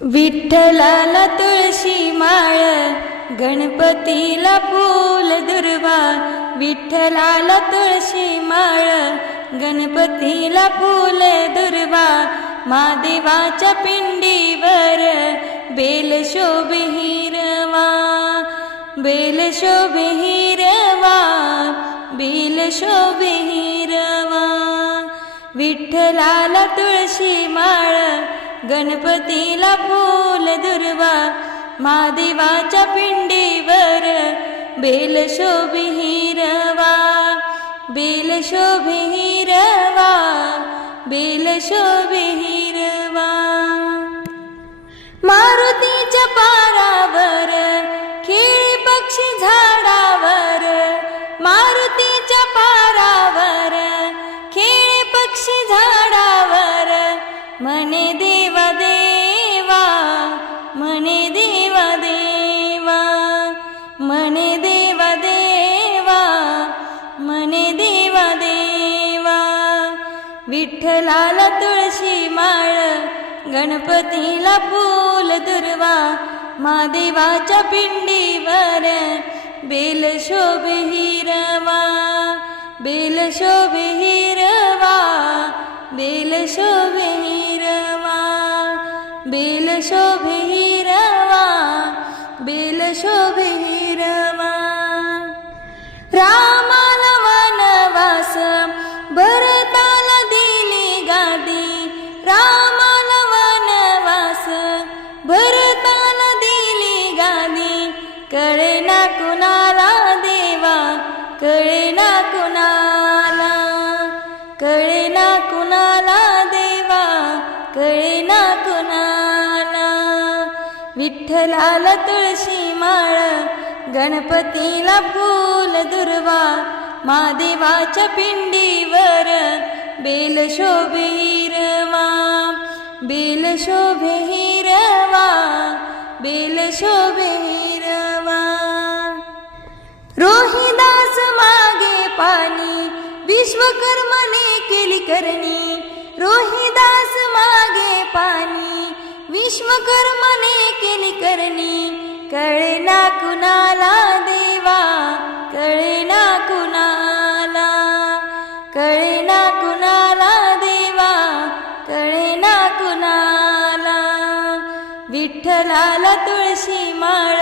विठ्ठलाला तुळशी माळ गणपतीला फूल दुर्वा. विठ्ठलाला तुळशी माळ गणपतीला फूल दुर्वा. महादेवाच्या पिंडीवर बेल शोभे हिरवा. बेल शोभे हिरवा बेल शोभे हिरवा. विठ्ठलाला तुळशी माळ गणपतीला फूल दुर्वा महादेवाच्या पिंडीवर बेल शोभे हिरवा बेल शोभे हिरवा बेल शोभे हिरवा विठ्ठलाला तुळशी माळ गणपतीला फूल दुर्वा महादेवाच्या पिंडीवर बेल शोभे हिरवा बेल शोभे हिरवा बेल शोभे हिरवा बेल शोभे हिरवा बेल शोभे कळे ना कुणाला देवा कळे ना कुणाला. विठ्ठलाला तुळशी माळ गणपतीला फूल दुर्वा महादेवाच्या पिंडीवर बेल शोभे हिरवा. बेल शोभे हिरवा बेल शोभे विश्वकर्माने केली करणी. रोहिदास मागे पाणी. विश्वकर्माने केली करणी. कळे ना कुणाला देवा कळे ना कुणाला. कळे ना कुणाला देवा कळे ना कुणाला. विठ्ठलाला तुळशी माळ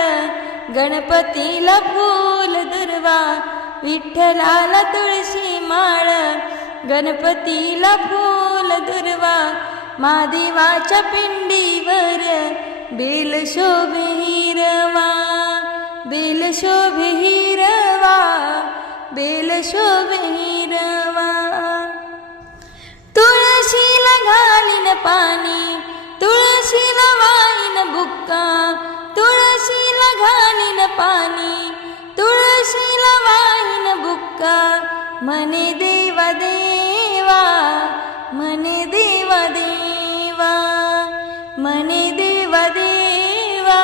गणपतीला फूल दुर्वा. विठ्ठलाला तुळशी माळ. गणपतीला फूल दुर्वा महादेवाच्या पिंडीवर बेल शोभे हिरवा बेल शोभे हिरवा बेल शोभे हिरवा. तुळशीला घालीन पा म्हणे देवा देवा म्हणे देवा देवा म्हणे देवा देवा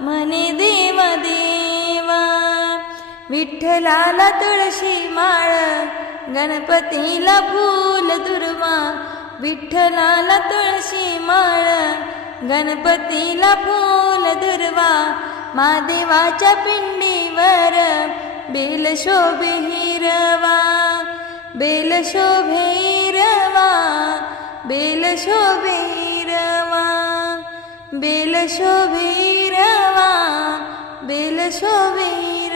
म्हणे देवा देवा। विठ्ठलाला तुळशी माळ गणपतीला फूल दुर्वा। विठ्ठलाला तुळशी माळ गणपतीला फूल दुर्वा। महादेवाच्या पिंडीवर बेल शोभे ভৈরবা বেল শোভৈরবা বেল শোভৈরবা বেল শোভৈরবা বেল শোভৈর